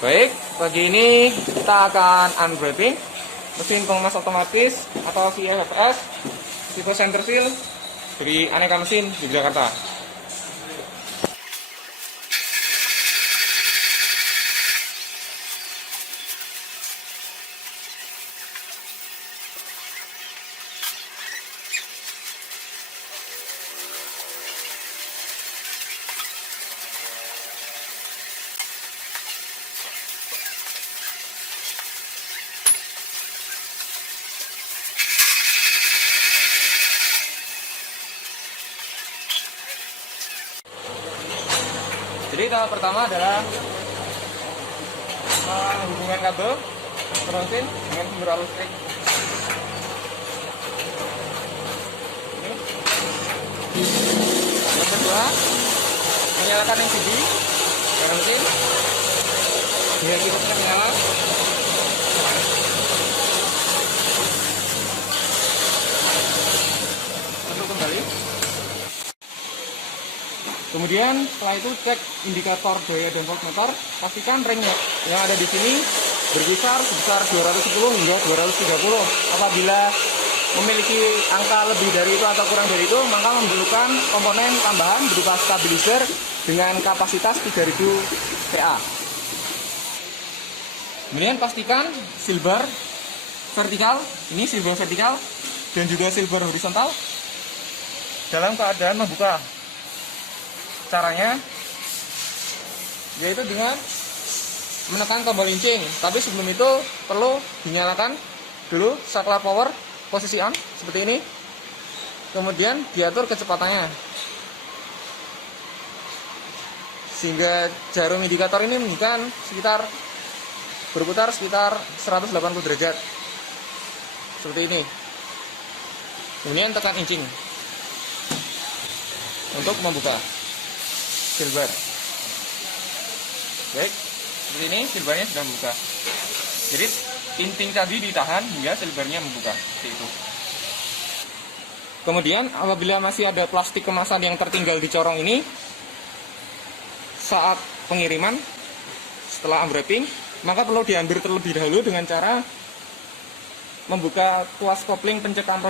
Baik, pagi ini kita akan unwrapping mesin pengemas otomatis atau VFS tipe center seal dari Aneka Mesin di Jakarta. Jadi tahap pertama adalah menghubungkan kabel mesin dengan sumber arus listrik. Yang kedua, menyalakan LCD mesin. Dia kita menyala. Lalu kembali. Kemudian setelah itu cek indikator daya dan voltmeter, pastikan ringnya yang ada di sini berkisar sebesar 210 hingga 230. Apabila memiliki angka lebih dari itu atau kurang dari itu, maka memerlukan komponen tambahan berupa stabilizer dengan kapasitas 3000 PA. Kemudian pastikan silver vertikal, ini silver vertikal dan juga silver horizontal dalam keadaan membuka. Caranya yaitu dengan menekan tombol lincing, tapi sebelum itu perlu dinyalakan dulu saklar power posisi on seperti ini, kemudian diatur kecepatannya sehingga jarum indikator ini menunjukkan berputar sekitar 180 derajat seperti ini. Kemudian tekan incing untuk membuka silver. Baik, seperti ini silvernya sudah membuka. Jadi inting tadi ditahan hingga silvernya membuka, seperti itu. Kemudian apabila masih ada plastik kemasan yang tertinggal di corong ini, saat pengiriman setelah unwrapping, maka perlu diambil terlebih dahulu dengan cara membuka tuas kopling pencekam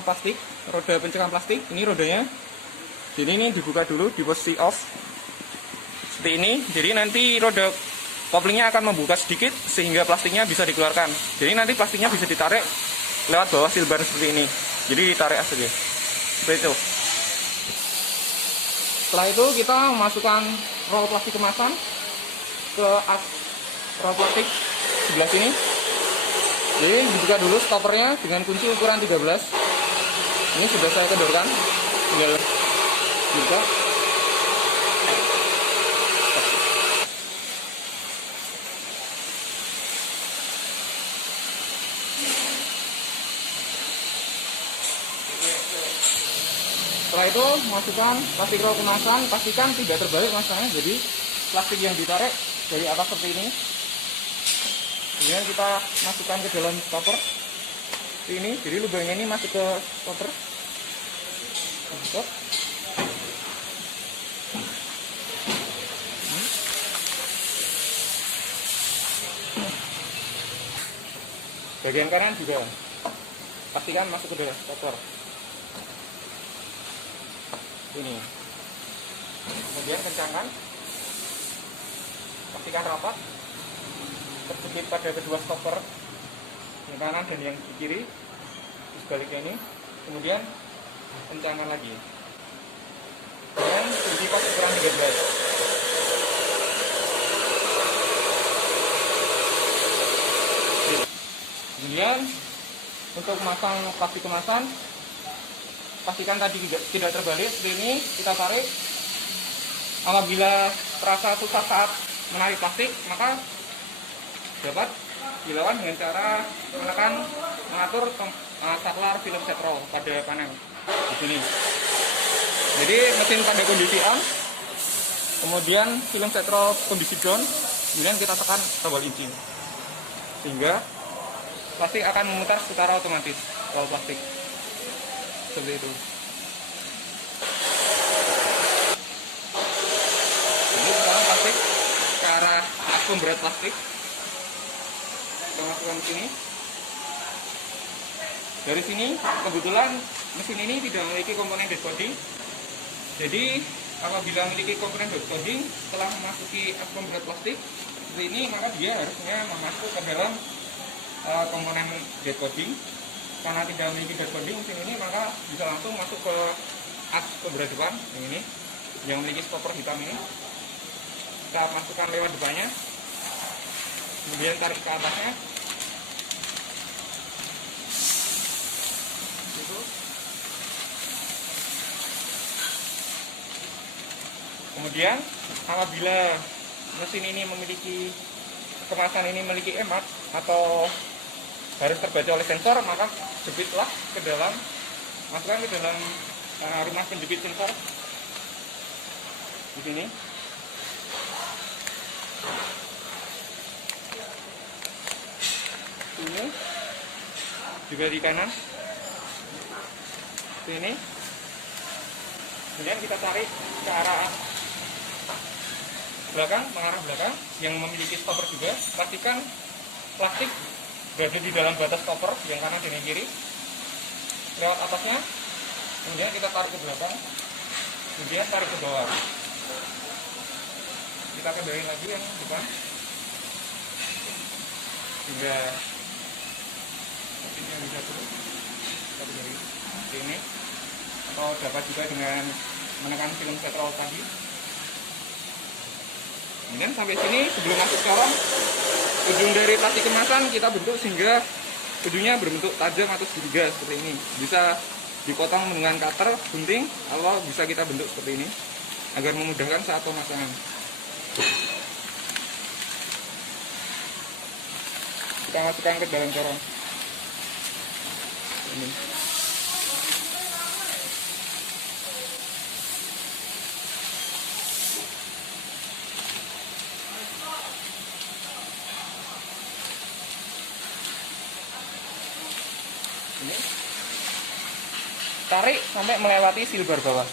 plastik, roda pencekam plastik. Ini rodanya. Jadi ini dibuka dulu di posisi off seperti ini. Jadi nanti roda koplingnya akan membuka sedikit sehingga plastiknya bisa dikeluarkan. Jadi nanti plastiknya bisa ditarik lewat bawah silban seperti ini. Jadi ditarik saja seperti itu. Setelah itu kita memasukkan roll plastik kemasan ke as roll plastik sebelah sini. Jadi dibuka dulu stoppernya dengan kunci ukuran 13. Ini sudah saya kendorkan, tinggal buka. Setelah itu masukkan plastik roll kemasan, pastikan tidak terbalik masanya. Jadi plastik yang ditarik dari atas seperti ini. Kemudian kita masukkan ke dalam stopper seperti ini. Jadi lubangnya ini masuk ke stopper. Masuk. Bagian kanan juga pastikan masuk ke dalam stopper ini. Kemudian kencangkan, pastikan rapat, terjepit pada kedua stopper yang kanan dan yang di kiri, terus sebaliknya ini. Kemudian kencangkan lagi, kemudian kunci pos ukuran 13. Kemudian untuk memasang plastik kemasan, pastikan tadi tidak terbalik seperti ini. Kita tarik. Apabila terasa susah saat menarik plastik, maka dapat dilawan dengan cara mengatur saklar film setro pada panel di sini. Jadi mesin pada kondisi on, kemudian film setro kondisi down, kemudian kita tekan tombol incing sehingga plastik akan memutar secara otomatis. Roll plastik seperti itu. pemberat plastik. Kita masukkan ke sini. Dari sini kebetulan mesin ini tidak memiliki komponen dashboarding. Jadi apabila memiliki komponen dashboarding setelah memasuki pemberat plastik seperti ini, maka dia harusnya masuk ke dalam komponen dashboarding. Karena tidak memiliki dashboarding mesin ini, maka bisa langsung masuk ke as pemberat depan yang ini, yang memiliki stopper hitam ini. Kita masukkan lewat depannya, kemudian tarik ke atasnya. Kemudian apabila mesin ini memiliki kemasan ini memiliki emat atau harus terbaca oleh sensor, maka jepitlah ke dalam, masukkan ke dalam rumah penjepit sensor di sini. Ini juga di kanan sini. Kemudian kita tarik ke arah belakang, mengarah belakang yang memiliki stopper juga. Pastikan plastik berada di dalam batas stopper yang kanan dan yang kiri lewat atasnya. Kemudian kita tarik ke belakang, kemudian tarik ke bawah. Kita kendaliin lagi yang depan hingga plastiknya bisa turun dari sini, atau dapat juga dengan menekan film petrol tadi. Kemudian sampai sini sebelum masuk corong, ujung dari plastik kemasan kita bentuk sehingga ujungnya berbentuk tajam atau segitiga seperti ini. Bisa dipotong dengan cutter gunting, atau bisa kita bentuk seperti ini agar memudahkan saat pemasangan. Kita masukkan ke dalam corong ini. Ini tarik sampai melewati silbar bawah.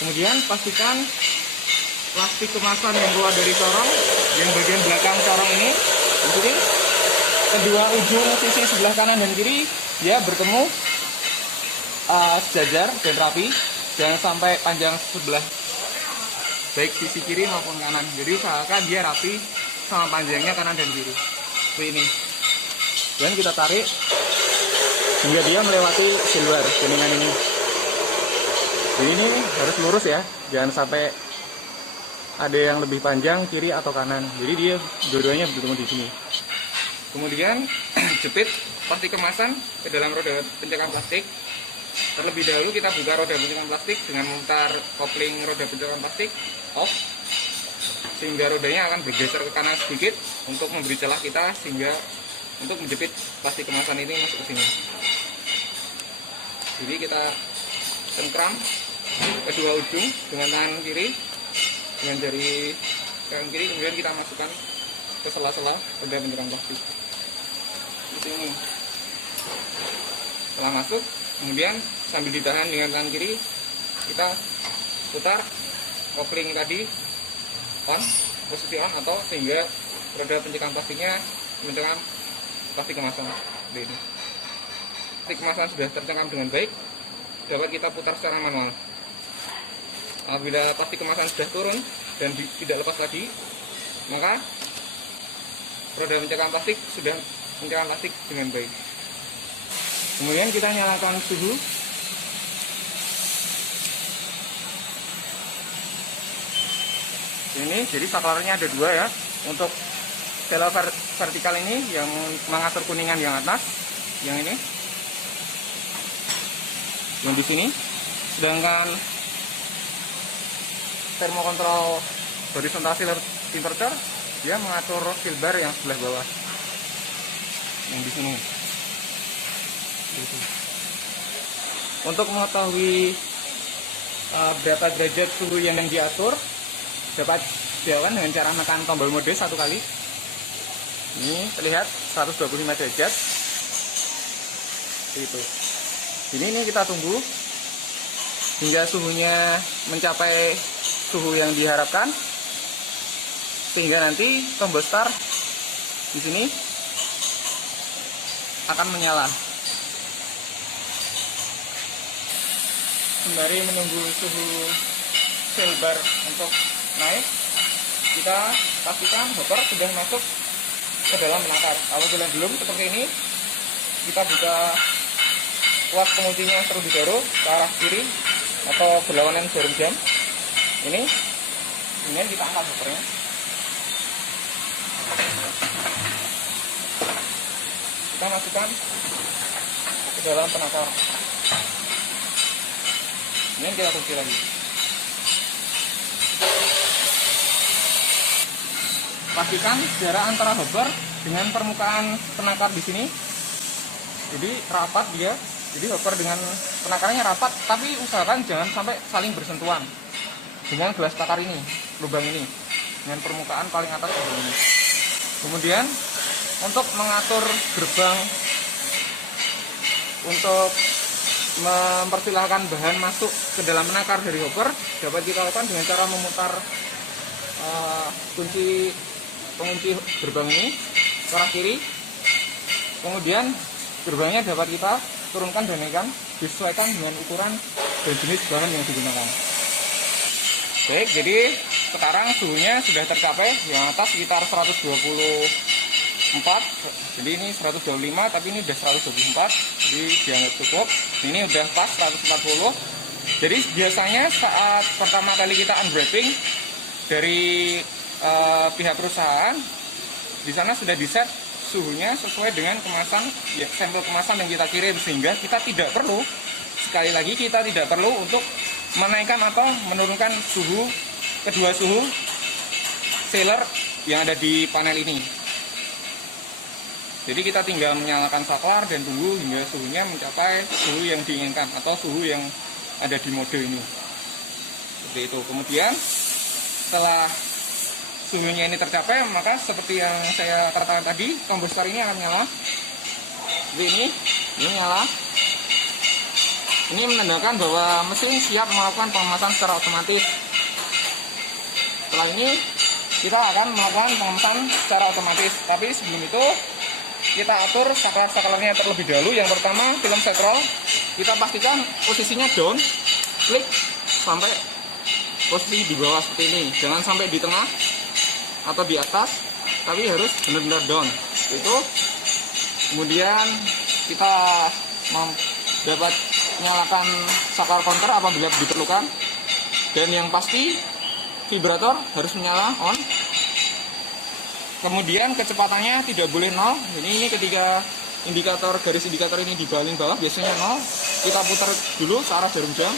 Kemudian pastikan plastik kemasan yang keluar dari corong, yang bagian belakang corong ini, jadi kedua ujung sisi sebelah kanan dan kiri dia bertemu sejajar dan rapi, jangan sampai panjang sebelah baik sisi kiri maupun kanan. Jadi usahakan dia rapi sama panjangnya kanan dan kiri seperti ini. Dan kita tarik hingga dia melewati silbar kuningan ini. Jadi ini harus lurus ya, jangan sampai ada yang lebih panjang kiri atau kanan. Jadi dia dua-duanya bertemu di sini. Kemudian jepit plastik kemasan ke dalam roda pencekan plastik. Terlebih dahulu kita buka roda pencekan plastik dengan memutar kopling roda pencekan plastik off, sehingga rodanya akan bergeser ke kanan sedikit untuk memberi celah kita sehingga untuk menjepit plastik kemasan ini masuk ke sini. Jadi kita cengkram kedua ujung dengan tangan kiri, dengan jari tangan kiri, kemudian kita masukkan ke sela-sela roda pencekan plastik di sini. Setelah masuk, kemudian sambil ditahan dengan tangan kiri, kita putar kopling tadi on, posisi on, atau sehingga roda pencekan plastiknya mencengkam plastik kemasan seperti ini. Plastik kemasan sudah tercengkam dengan baik, dapat kita putar secara manual. Apabila plastik kemasan sudah turun dan tidak lepas lagi, maka roda pencengkam plastik sudah mencengkam plastik dengan baik. Kemudian kita nyalakan suhu. Ini jadi saklarnya ada dua ya. Untuk selo vertikal ini yang mengatur kuningan yang atas, yang ini, yang di sini. Sedangkan termokontrol horizontal temperature dia mengatur seal bar yang sebelah bawah, yang di sini. Untuk mengetahui berapa derajat suhu yang diatur, dapat dilakukan dengan cara menekan tombol mode satu kali. Ini terlihat 125 derajat. Itu. Ini kita tunggu hingga suhunya mencapai suhu yang diharapkan, sehingga nanti tombol start di sini akan menyala. Sembari menunggu suhu seal bar untuk naik, kita pastikan hopper sudah masuk ke dalam penakar. Apabila belum seperti ini, kita buka tuas penguncinya terlebih dahulu ke arah kiri atau berlawanan jarum jam. Ini, kemudian kita angkat hoppernya. Kita masukkan ke dalam penakar. Ini kita kunci lagi. Pastikan jarak antara hopper dengan permukaan penakar di sini. Jadi rapat dia. Jadi hopper dengan penakarnya rapat, tapi usahakan jangan sampai saling bersentuhan dengan gelas takar ini, lubang ini, dengan permukaan paling atas lubang ini. Kemudian untuk mengatur gerbang untuk mempersilahkan bahan masuk ke dalam penakar dari hopper, dapat kita lakukan dengan cara memutar pengunci gerbang ini ke arah kiri. Kemudian gerbangnya dapat kita turunkan dan naikkan disesuaikan dengan ukuran dan jenis bahan yang digunakan. Baik, jadi sekarang suhunya sudah tercapai yang atas sekitar 124. Jadi ini 125, tapi ini udah 124, jadi dianggap cukup. Ini udah pas 140. Jadi biasanya saat pertama kali kita unwrapping dari pihak perusahaan, di sana sudah di-set suhunya sesuai dengan kemasan, ya, sampel kemasan yang kita kirim, sehingga kita tidak perlu, sekali lagi kita tidak perlu untuk menaikkan atau menurunkan suhu, kedua suhu sealer yang ada di panel ini. Jadi kita tinggal menyalakan saklar dan tunggu hingga suhunya mencapai suhu yang diinginkan atau suhu yang ada di mode ini. Seperti itu. Kemudian setelah suhunya ini tercapai, maka seperti yang saya katakan tadi, tombol start ini akan nyala. Jadi ini nyala. Ini menandakan bahwa mesin siap melakukan pengemasan secara otomatis. Setelah ini kita akan melakukan pengemasan secara otomatis. Tapi sebelum itu kita atur saklar-saklarnya terlebih dahulu. Yang pertama, film set roll kita pastikan posisinya down, klik sampai posisi di bawah seperti ini. Jangan sampai di tengah atau di atas, tapi harus benar-benar down. Itu. Kemudian kita dapat nyalakan saklar counter apabila diperlukan. Dan yang pasti vibrator harus menyala on. Kemudian kecepatannya tidak boleh 0. Ini ketika indikator, garis indikator ini di paling bawah biasanya 0. Kita putar dulu ke arah jarum jam.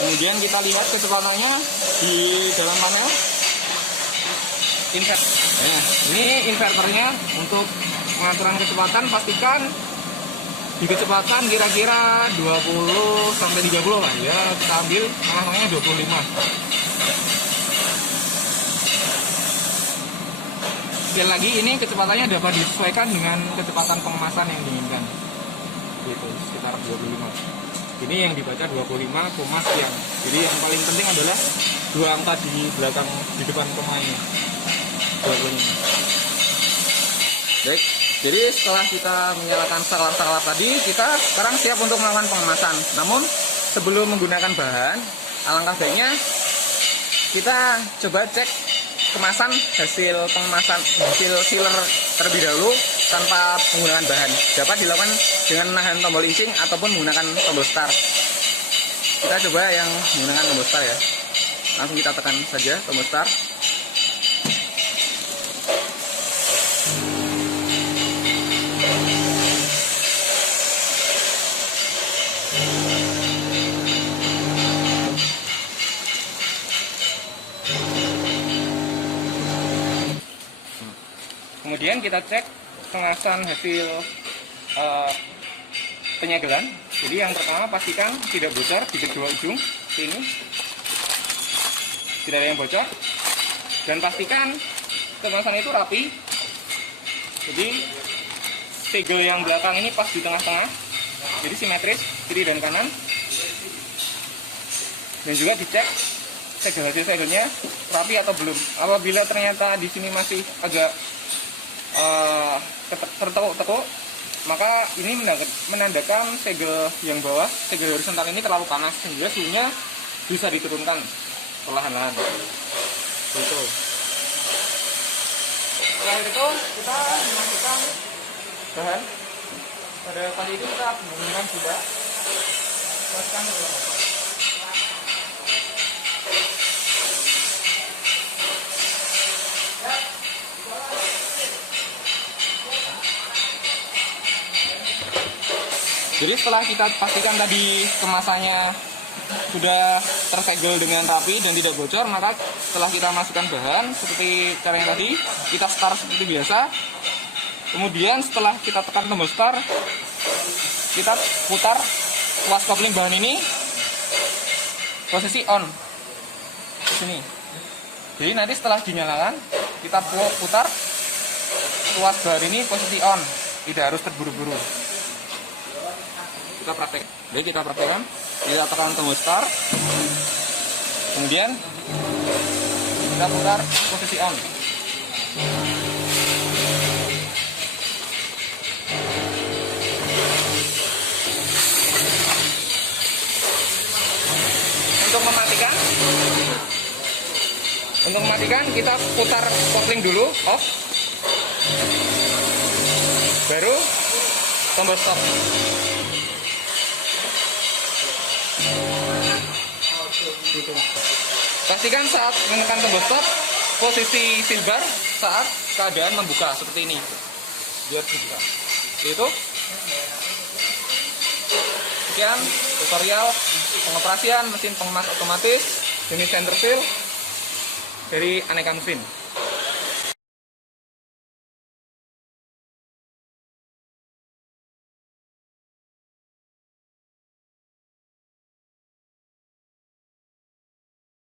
Kemudian kita lihat kecepatannya di dalam panel. Nah, ini inverternya untuk pengaturan kecepatan. Pastikan di kecepatan kira-kira 20 sampai 30 lah ya. Kita ambil tengah-tengahnya 25. Sekali lagi, ini kecepatannya dapat disesuaikan dengan kecepatan pengemasan yang diinginkan. Gitu, sekitar 25. Ini yang dibaca 25, sekian. Jadi yang paling penting adalah dua angka di belakang, di depan pemainnya. 25. Baik, jadi setelah kita menyalakan saklar-saklar tadi, kita sekarang siap untuk melakukan pengemasan. Namun sebelum menggunakan bahan, alangkah baiknya kita coba cek kemasan hasil pengemasan, hasil sealer terlebih dahulu tanpa menggunakan bahan. Dapat dilakukan dengan menahan tombol incing ataupun menggunakan tombol start. Kita coba yang menggunakan tombol start ya. Langsung kita tekan saja tombol start. Kemudian kita cek pengawasan hasil penyegelan. Jadi yang pertama pastikan tidak bocor di kedua ujung ini, tidak ada yang bocor, dan pastikan kemasan itu rapi. Jadi segel yang belakang ini pas di tengah-tengah, jadi simetris kiri dan kanan. Dan juga dicek segelnya rapi atau belum. Apabila ternyata di sini masih agak tertekuk-tekuk, maka ini menandakan segel yang bawah, segel horizontal ini terlalu panas, sehingga suhunya bisa diturunkan perlahan-lahan. Itu. Setelah itu kita memasukkan bahan. Pada kali ini kita menggunakan kuda. Masukkan ke dalam. Jadi setelah kita pastikan tadi kemasannya sudah tersegel dengan rapi dan tidak bocor, maka setelah kita masukkan bahan seperti caranya tadi, kita start seperti biasa. Kemudian setelah kita tekan tombol start, kita putar tuas kopling bahan ini posisi on sini. Jadi nanti setelah dinyalakan, kita putar tuas bahan ini posisi on, tidak harus terburu-buru. Kita praktek. Jadi kita praktekkan, kita tekan tombol start, kemudian kita putar posisi on. Untuk mematikan kita putar kopling dulu off, baru tombol stop. Pastikan saat menekan tombol stop, posisi silbar saat keadaan membuka seperti ini, biar dibuka. Itu sekian tutorial pengoperasian mesin pengemas otomatis jenis center seal dari Aneka Mesin.